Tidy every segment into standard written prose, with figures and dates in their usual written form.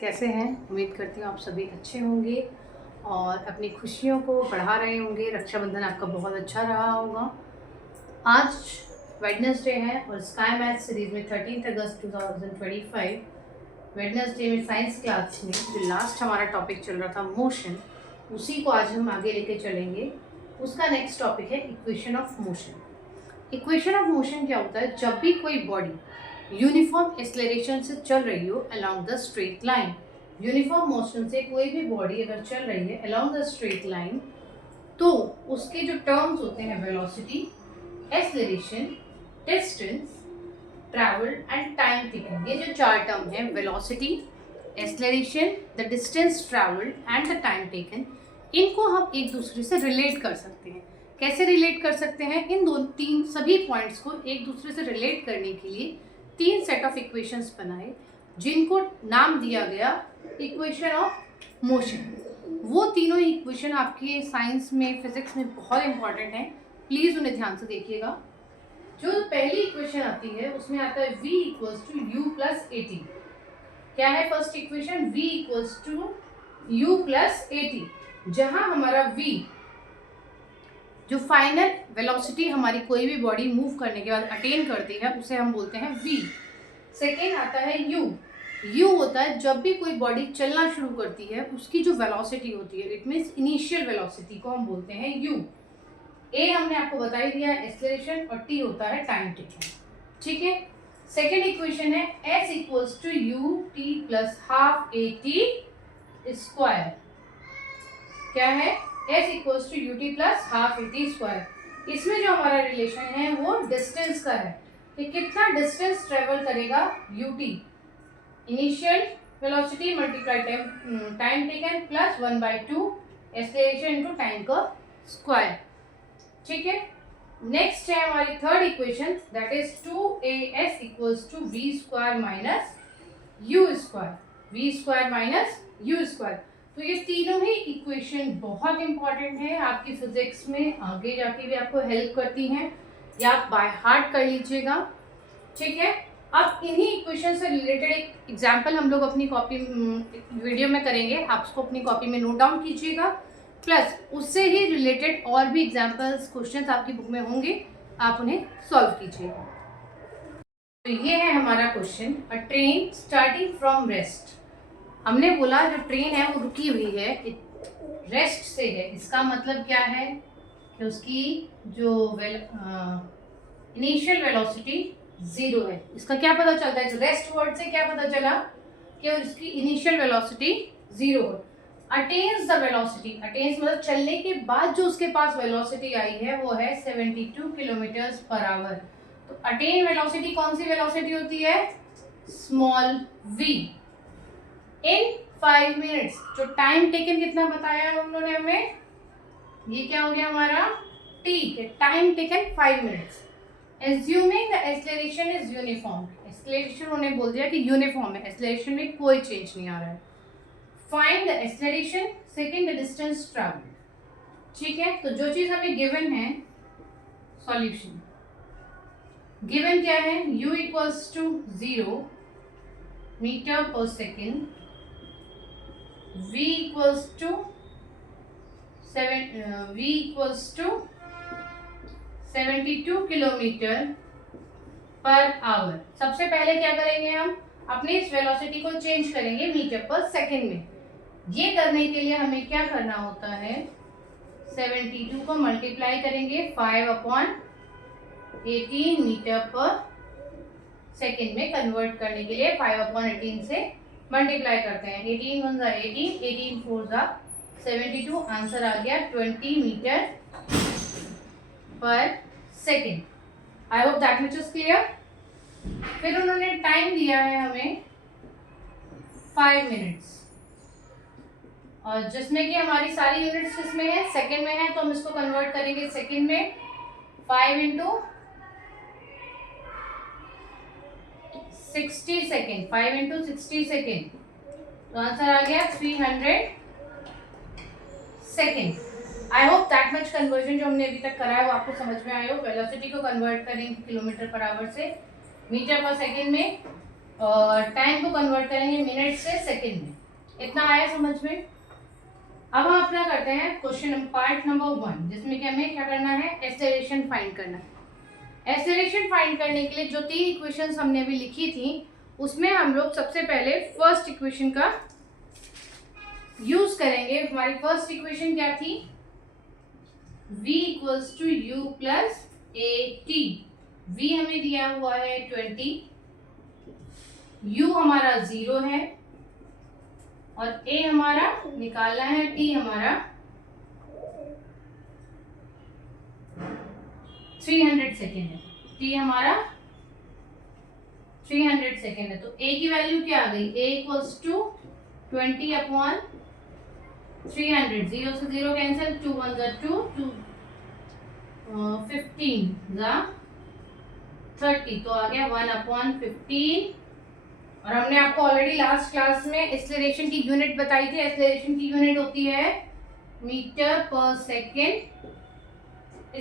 कैसे हैं? उम्मीद करती हूँ आप सभी अच्छे होंगे और अपनी खुशियों को बढ़ा रहे होंगे। रक्षाबंधन आपका बहुत अच्छा रहा होगा। आज वेडनेसडे है और स्काई मैथ सीरीज में 13 अगस्त 2025 वेडनेसडे में साइंस क्लास में जो लास्ट हमारा टॉपिक चल रहा था मोशन, उसी को आज हम आगे लेके चलेंगे। उसका नेक्स्ट टॉपिक है equation of motion. Equation of motion क्या होता है? जब भी कोई बॉडी यूनिफॉर्म एक्सेलरेशन से चल रही हो along the straight line, uniform motion से कोई भी बॉडी अगर चल रही है अलोंग द स्ट्रेट लाइन, तो उसके जो टर्म्स होते हैं velocity, acceleration, distance travelled and time taken, ये जो चार टर्म हैं velocity, acceleration, the distance travelled and the time taken, इनको हम एक दूसरे से रिलेट कर सकते हैं। कैसे रिलेट कर सकते हैं? इन तीन सभी पॉइंट्स को एक दूसरे से रिलेट करने के लिए तीन सेट ऑफ इक्वेशंस बनाए, जिनको नाम दिया गया इक्वेशन ऑफ मोशन। वो तीनों इक्वेशन आपके साइंस में, फिजिक्स में बहुत इंपॉर्टेंट हैं। प्लीज़ उन्हें ध्यान से देखिएगा। जो पहली इक्वेशन आती है उसमें आता है v equals to u plus a t. क्या है first equation? v equals to u plus a t, जहां हमारा v जो फाइनल वेलोसिटी हमारी कोई भी बॉडी मूव करने के बाद अटेन करती है उसे हम बोलते हैं v। सेकेंड आता है u। u होता है जब भी कोई बॉडी चलना शुरू करती है उसकी जो वेलोसिटी होती है, इट मीन्स इनिशियल वेलोसिटी को हम बोलते हैं u। a हमने आपको बता ही दिया एक्सेलरेशन और t होता है टाइम टेकन। ठीक है। सेकेंड इक्वेशन है s equals to u t plus half a t square. क्या है? s equals to u t plus half a t square. इसमें जो हमारा रिलेशन है वो डिस्टेंस का है कि कितना डिस्टेंस ट्रेवल करेगा ut, initial velocity multiply time taken plus 1/2 acceleration into time का स्क्वायर। ठीक है। नेक्स्ट है हमारी third equation, that is 2as equals to v square minus u square, v square minus u square. तो ये तीनों ही equation बहुत इंपॉर्टेंट है आपकी फिजिक्स में, आगे जाके भी आपको हेल्प करती हैं, या आप बाय हार्ट कर लीजिएगा। ठीक है। अब इन्हीं इक्वेशन से रिलेटेड एक एग्जाम्पल हम लोग अपनी कॉपी वीडियो में करेंगे, आप उसको अपनी कॉपी में नोट डाउन कीजिएगा। प्लस उससे ही रिलेटेड और भी एग्जाम्पल्स क्वेश्चंस आपकी बुक में होंगे, आप उन्हें सॉल्व कीजिएगा। तो ये है हमारा question, a train starting from rest. हमने बोला जो ट्रेन है वो रुकी हुई है, रेस्ट से है। इसका मतलब क्या है कि उसकी जो इनिशियल वेलोसिटी 0 है। इसका क्या पता चलता है? रेस्ट वर्ड से क्या पता चला कि उसकी इनिशियल वेलोसिटी 0 है। अटेन्स द वेलोसिटी, अटेन्स मतलब चलने के बाद जो उसके पास वेलोसिटी आई है वो है 72 किलोमीटर्स पर आवर। तो अटेन वेलोसिटी कौन सी वेलोसिटी होती है? Small v। इन 5 मिनट्स, जो टाइम टेकन कितना बताया है उन्होंने हमें, ये क्या हो गया हमारा t, time taken 5 minutes. Assuming the acceleration is uniform, acceleration उन्होंने बोल दिया कि यूनिफॉर्म है, एक्सेलरेशन में कोई चेंज नहीं आ रहा है। Find the acceleration, second the distance travel. ठीक है। तो जो चीज हमें गिवन है, सॉल्यूशन गिवन क्या है? u equals to 0 metre per second, v equals to 72 kilometre per hour. सबसे पहले क्या करेंगे? हम अपनी इस वेलोसिटी को चेंज करेंगे मीटर पर सेकेंड में। ये करने के लिए हमें क्या करना होता है? 72 को मल्टीप्लाई करेंगे 5/18 मीटर पर सेकेंड में कन्वर्ट करने के लिए 5/18 से मल्टीप्लाई करते हैं। 18 1 ज़ा 18, 18 4 ज़ा 72, आंसर आ गया 20 metre per second. I hope that much is clear. फिर उन्होंने टाइम दिया है हमें 5 मिनट्स, और जिसमें कि हमारी सारी यूनिट्स किसमें है? सेकेंड में है, तो हम इसको कन्वर्ट करेंगे सेकेंड में। 5 इंटू 60 सेकेंड, 5 इंटू 60 सेकेंड, तो आंसर आ गया 300 second. I hope that much conversion जो हमने अभी तक करा है वो आपको समझ में आया हो। वेलोसिटी को कन्वर्ट करेंगे किलोमीटर पर आवर से मीटर पर सेकेंड में, और टाइम को कन्वर्ट करेंगे मिनट से सेकंड में। इतना आया समझ में? अब हम अपना करते हैं क्वेश्चन पार्ट नंबर 1, जिसमें कि हमें क्या करना है, एक्सेलरेशन फाइंड करना है। एक्सेलरेशन फाइंड करने के लिए जो 3 इक्वेशंस हमने अभी लिखी थी, उसमें हम लोग सबसे पहले फर्स्ट इक्वेशन का यूज करेंगे। हमारी फर्स्ट इक्वेशन क्या थी? v equals to u plus a t. v हमें दिया हुआ है 20, u हमारा 0 है और a हमारा निकालना है, t हमारा 300 सेकेंड है, t हमारा 300 सेकेंड है। तो a की वैल्यू क्या आ गई? a इक्वल्स टू 20 अपॉन 300, 0 से 0 कैंसिल, 2 1 जा 2, 15 जा 30, तो आ गया 1 अपॉन 15। और हमने आपको ऑलरेडी लास्ट क्लास में एक्सेलरेशन की यूनिट बताई थी। एक्सेलरेशन की यूनिट होती है metre per second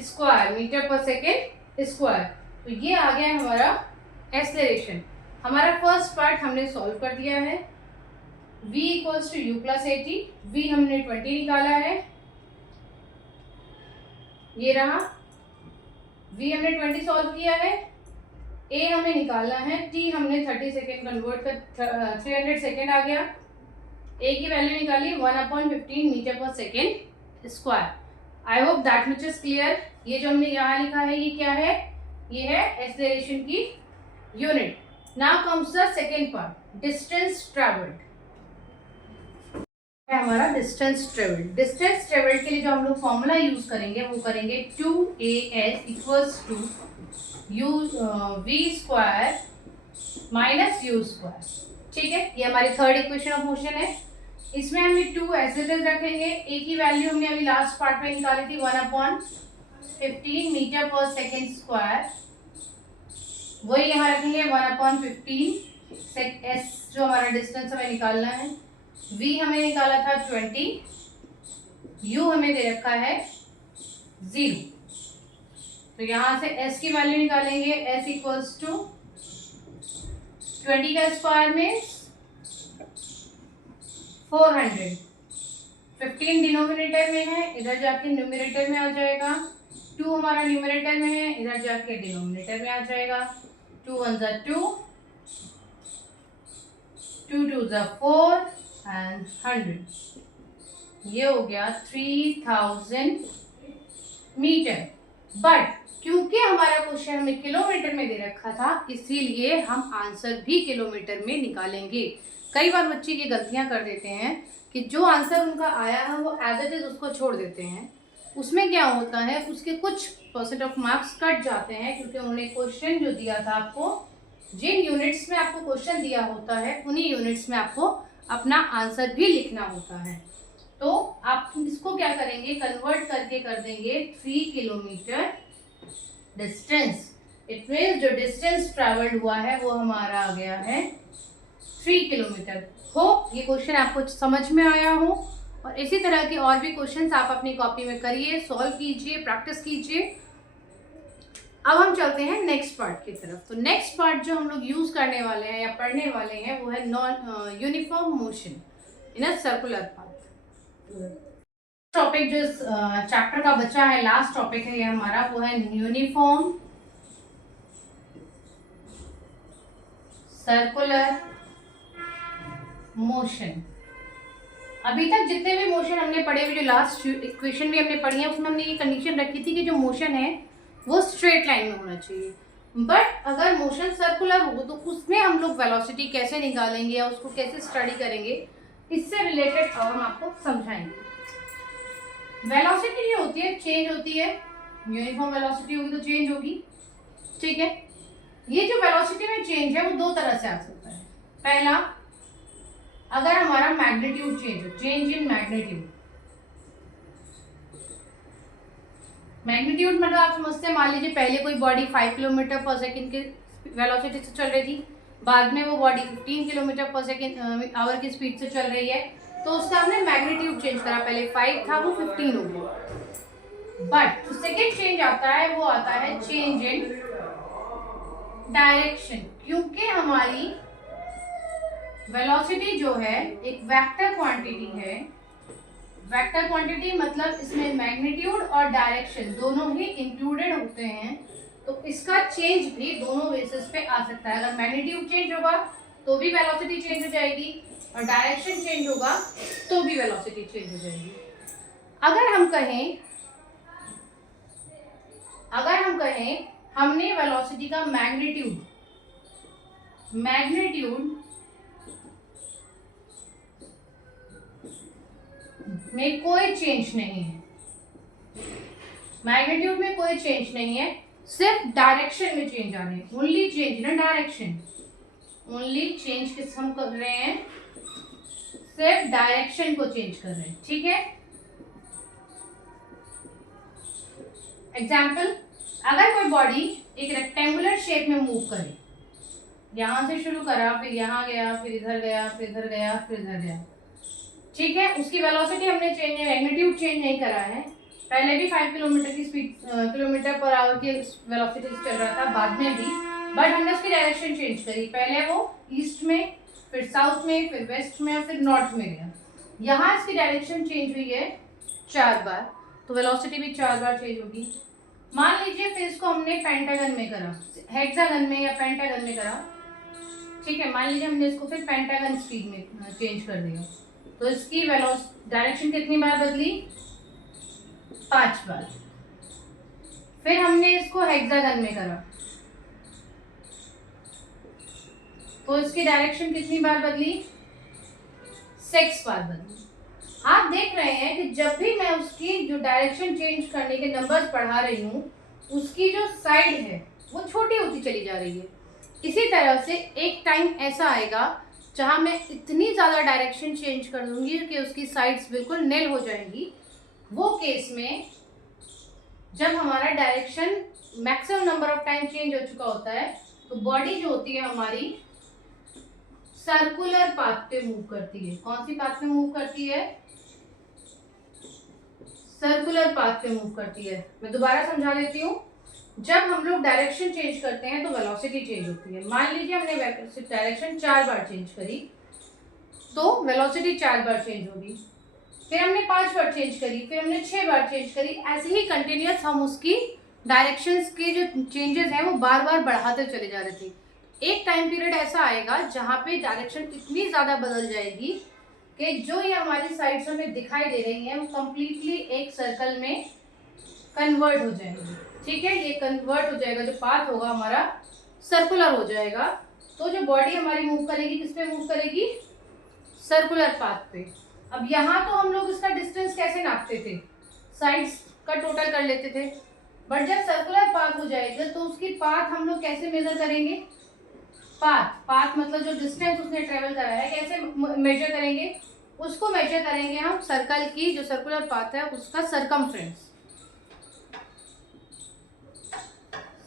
square, metre per second square. तो ये आ गया हमारा एक्सेलरेशन। हमारा फर्स्ट पार्ट हमने सॉल्व कर दिया है। v equals to u plus 80, v हमने 20 निकाला है, ये रहा। v हमने 20 सॉल्व किया है, a हमें निकालना है, t हमने 30 सेकेंड कन्वर्ट कर 300 सेकेंड आ गया। a की वैल्यू निकाली 1 upon 15 metre per second square. I hope that much is clear. ये जो हमने यहाँ लिखा है ये क्या है? ये है एक्सेलरेशन की unit. Now comes the second part, distance travelled. हमारा डिस्टेंस ट्रेवल्ड। डिस्टेंस ट्रेवल्ड के लिए जो हम लोग फॉर्मूला यूज करेंगे वो करेंगे 2as equals to u v square minus u square. ठीक है, ये हमारी थर्ड इक्वेशन ऑफ मोशन है। इसमें हमने 2 एज इट इज रखेंगे। a की वैल्यू हमने अभी लास्ट पार्ट में निकाली थी 1 upon 15 metre per second square, वही यहाँ रखेंगे 1 अपॉन 15। s जो हमारा डिस्टेंस हमें निकालना है, v हमें निकाला था 20, u हमें दे रखा है 0। तो यहां से s की वैल्यू निकालेंगे, s इक्वल्स टू 20 का स्क्वायर में 400, 15 डिनोमिनेटर में है, इधर जाके न्यूमरेटर में आ जाएगा। 2 हमारा न्यूमरेटर में है, इधर जाके डिनोमिनेटर में आ जाएगा। 2 1 जा 2, 2 2 जा 4 एंड 100। ये हो गया 3000 मीटर। बट क्योंकि हमारा क्वेश्चन हमें किलोमीटर में दे रखा था, इसीलिए हम आंसर भी किलोमीटर में निकालेंगे। कई बार बच्चे ये गलतियां कर देते हैं कि जो आंसर उनका आया है वो एज इट इज उसको छोड़ देते हैं। उसमें क्या होता है, उसके कुछ परसेंट ऑफ मार्क्स कट जाते हैं, क्योंकि उन्होंने क्वेश्चन जो दिया था आपको, जिन यूनिट्स में आपको क्वेश्चन दिया होता है उन्हीं यूनिट्स में आपको अपना आंसर भी लिखना होता है। तो आप इसको क्या करेंगे, कन्वर्ट करके कर देंगे 3 किलोमीटर डिस्टेंस। इट मीन्स जो डिस्टेंस ट्रैवल्ड हुआ है वो हमारा आ गया है 3 किलोमीटर। होप ये क्वेश्चन आपको समझ में आया हो, और इसी तरह के और भी क्वेश्चंस आप अपनी कॉपी में करिए, सॉल्व कीजिए, प्रैक्टिस कीजिए। अब हम चलते हैं नेक्स्ट पार्ट की तरफ। तो नेक्स्ट पार्ट जो हम लोग यूज करने वाले हैं या पढ़ने वाले हैं वो है non uniform motion in a circular path. Topic जो इस चैप्टर का बचा है, लास्ट टॉपिक है ये हमारा, वो है यूनिफॉर्म सर्कुलर मोशन। अभी तक जितने भी मोशन हमने पढ़े हुए, जो लास्ट इक्वेशन भी हमने पढ़ी है, उसमें हमने ये कंडीशन रखी थी कि जो मोशन है वो स्ट्रेट लाइन में होना चाहिए। बट अगर मोशन सर्कुलर हो तो उसमें हम लोग वेलोसिटी कैसे निकालेंगे या उसको कैसे स्टडी करेंगे, इससे रिलेटेड हम आपको समझाएंगे। वेलोसिटी जो होती है चेंज होती है, यूनिफॉर्म वेलोसिटी होगी तो चेंज होगी। ठीक है, ये जो वेलोसिटी में चेंज है वो दो तरह से आ सकता है। पहला, अगर हमारा मैग्नीट्यूड चेंज हो, चेंज इन मैग्नीट्यूड। मैग्नीट्यूड मतलब आप समझते हैं, मान लीजिए पहले कोई बॉडी 5 किलोमीटर पर सेकेंड की वेलोसिटी से चल रही थी, बाद में वो बॉडी 15 किलोमीटर पर सेकेंड आवर की स्पीड से चल रही है, तो उसका हमने मैग्नीट्यूड चेंज करा। पहले 5 था वो 15 हो गया। बट जो सेकेंड चेंज आता है वो आता है चेंज इन डायरेक्शन। क्योंकि हमारी वेलोसिटी जो है एक वेक्टर क्वांटिटी है। वेक्टर क्वांटिटी मतलब इसमें मैग्नीट्यूड और डायरेक्शन दोनों ही इंक्लूडेड होते हैं, तो इसका चेंज भी दोनों बेसिस पे आ सकता है। अगर मैग्नीट्यूड चेंज होगा तो भी वेलोसिटी चेंज हो जाएगी, और डायरेक्शन चेंज होगा तो भी वेलोसिटी चेंज हो जाएगी। अगर हम कहें हमने वेलोसिटी का मैग्नीट्यूड में कोई चेंज नहीं है, मैग्नीट्यूड में कोई चेंज नहीं है, सिर्फ डायरेक्शन में चेंज आ रहे हैं, only change in direction. Only change किस हम कर रहे हैं, सिर्फ डायरेक्शन को चेंज कर रहे हैं, ठीक है। एग्जाम्पल, अगर कोई बॉडी एक रेक्टेंगुलर शेप में मूव करे, यहां से शुरू करा, फिर यहाँ गया, फिर इधर गया, फिर इधर गया, फिर इधर गया, ठीक है, उसकी वेलोसिटी हमने चेंज, मैग्नीट्यूड चेंज नहीं करा है। पहले भी 5 किलोमीटर की स्पीड, किलोमीटर पर आवर की वेलोसिटी से चल रहा था, बाद में भी, बट हमने उसकी डायरेक्शन चेंज करी। पहले वो ईस्ट में, फिर साउथ में, फिर वेस्ट में, फिर नॉर्थ में गया। यहाँ इसकी डायरेक्शन चेंज हुई है 4 बार, तो वेलोसिटी भी 4 बार चेंज होगी। मान लीजिए फिर इसको हमने पेंटागन में करा, हेक्सागन में या पेंटागन में करा, ठीक है। मान लीजिए हमने इसको फिर पेंटागन स्पीड में चेंज कर दिया, तो इसकी डायरेक्शन कितनी बार बदली, 5 बार। फिर हमने इसको हेक्सागन में करा, तो इसकी डायरेक्शन कितनी बार बदली, 6 बार बदली। आप देख रहे हैं कि जब भी मैं उसकी जो डायरेक्शन चेंज करने के नंबर्स पढ़ा रही हूँ, उसकी जो साइड है वो छोटी होती चली जा रही है। इसी तरह से एक टाइम ऐसा आएगा जहां मैं इतनी ज़्यादा डायरेक्शन चेंज कर दूंगी कि उसकी साइड्स बिल्कुल निल हो जाएंगी। वो केस में जब हमारा direction maximum number of time change हो चुका होता है, तो बॉडी जो होती है हमारी सर्कुलर पाथ पे मूव करती है। कौन सी पाथ पे मूव करती है, सर्कुलर पाथ पे मूव करती है। मैं दोबारा समझा देती हूँ। जब हम लोग डायरेक्शन चेंज करते हैं तो वेलोसिटी चेंज होती है। मान लीजिए हमने डायरेक्शन 4 बार चेंज करी, तो वेलोसिटी 4 बार चेंज होगी। फिर हमने 5 बार चेंज करी, फिर हमने 6 बार चेंज करी, ऐसे ही कंटिन्यूअस हम उसकी डायरेक्शंस के जो चेंजेस हैं वो बार बार बढ़ाते चले जा रहे थे। एक टाइम पीरियड ऐसा आएगा जहाँ पे डायरेक्शन इतनी ज़्यादा बदल जाएगी कि जो ये हमारी साइड्स हमें दिखाई दे रही हैं वो कम्प्लीटली एक सर्कल में कन्वर्ट हो जाएंगी, ठीक है। ये कन्वर्ट हो जाएगा, जो पाथ होगा हमारा सर्कुलर हो जाएगा। तो जो बॉडी हमारी मूव करेगी, किस पे मूव करेगी, सर्कुलर पाथ पे। अब यहाँ तो हम लोग इसका डिस्टेंस कैसे नापते थे, साइड्स का टोटल कर लेते थे, बट जब सर्कुलर पाथ हो जाएगा तो उसकी पाथ हम लोग कैसे मेजर करेंगे, पाथ मतलब जो डिस्टेंस उसने ट्रेवल करा है कैसे मेजर करेंगे, उसको मेजर करेंगे हम सर्कल की, जो सर्कुलर पाथ है उसका सरकमफ्रेंस।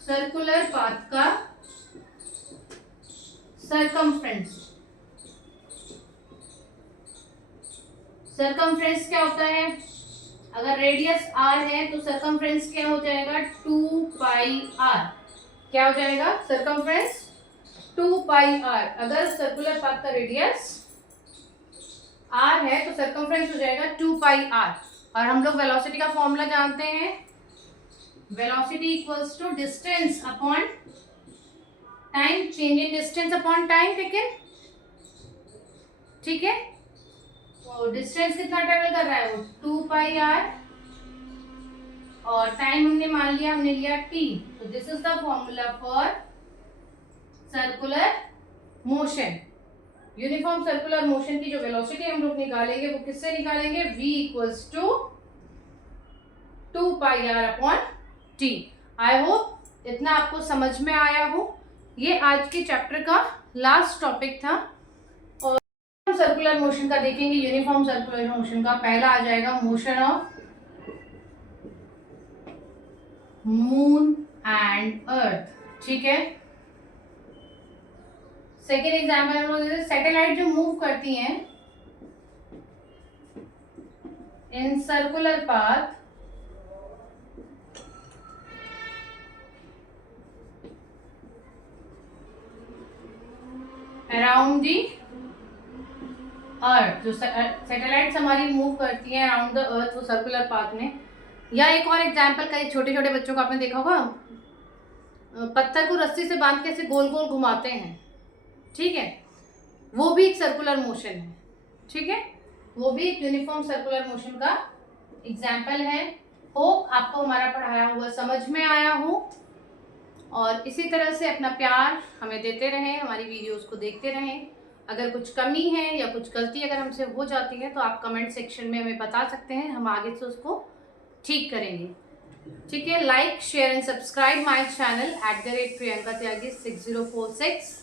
सर्कुलर पाथ का सरकमफ्रेंस। सरकमफ्रेंस क्या होता है, अगर रेडियस r है तो सरकमफ्रेंस क्या हो जाएगा, 2 पाई r। क्या हो जाएगा, सरकमफ्रेंस 2 पाई r। अगर सर्कुलर पाथ का रेडियस r है तो सरकमफ्रेंस हो जाएगा 2 पाई r। और हम लोग वेलोसिटी का फॉर्मूला जानते हैं, velocity equals to distance upon time, change in distance upon time, ठीक है। तो डिस्टेंस कितना ट्रेवल कर रहा है, वो 2 पाई r, और टाइम हमने मान लिया, हमने लिया t। तो this is the formula for circular motion. Uniform circular motion की जो वेलोसिटी हम लोग निकालेंगे वो किससे निकालेंगे, v equals to 2 pi r upon t। I hope इतना आपको समझ में आया हो। ये आज के चैप्टर का लास्ट टॉपिक था, और सर्कुलर मोशन का देखेंगे। यूनिफॉर्म सर्कुलर मोशन का पहला आ जाएगा motion of moon and earth, ठीक है। सेकेंड एग्जाम्पल हम लोग सैटेलाइट जो मूव करती हैं in circular path around the earth, जो सैटेलाइट्स हमारी मूव करती हैं अराउंड द अर्थ वो सर्कुलर पाथ में। या एक और एग्जांपल, कई छोटे छोटे बच्चों को आपने देखा होगा, पत्थर को रस्सी से बांध के ऐसे गोल गोल घुमाते हैं, ठीक है, वो भी एक सर्कुलर मोशन है, ठीक है, वो भी एक यूनिफॉर्म सर्कुलर मोशन का एग्जाम्पल है। होप आपको हमारा पढ़ाया हुआ समझ में आया हो, और इसी तरह से अपना प्यार हमें देते रहें, हमारी वीडियोस को देखते रहें। अगर कुछ कमी है या कुछ गलती अगर हमसे हो जाती है तो आप कमेंट सेक्शन में हमें बता सकते हैं, हम आगे से उसको ठीक करेंगे, ठीक है। Like, share and subscribe my channel @Priyanka Tyagi 6046।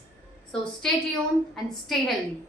So stay tuned and stay healthy.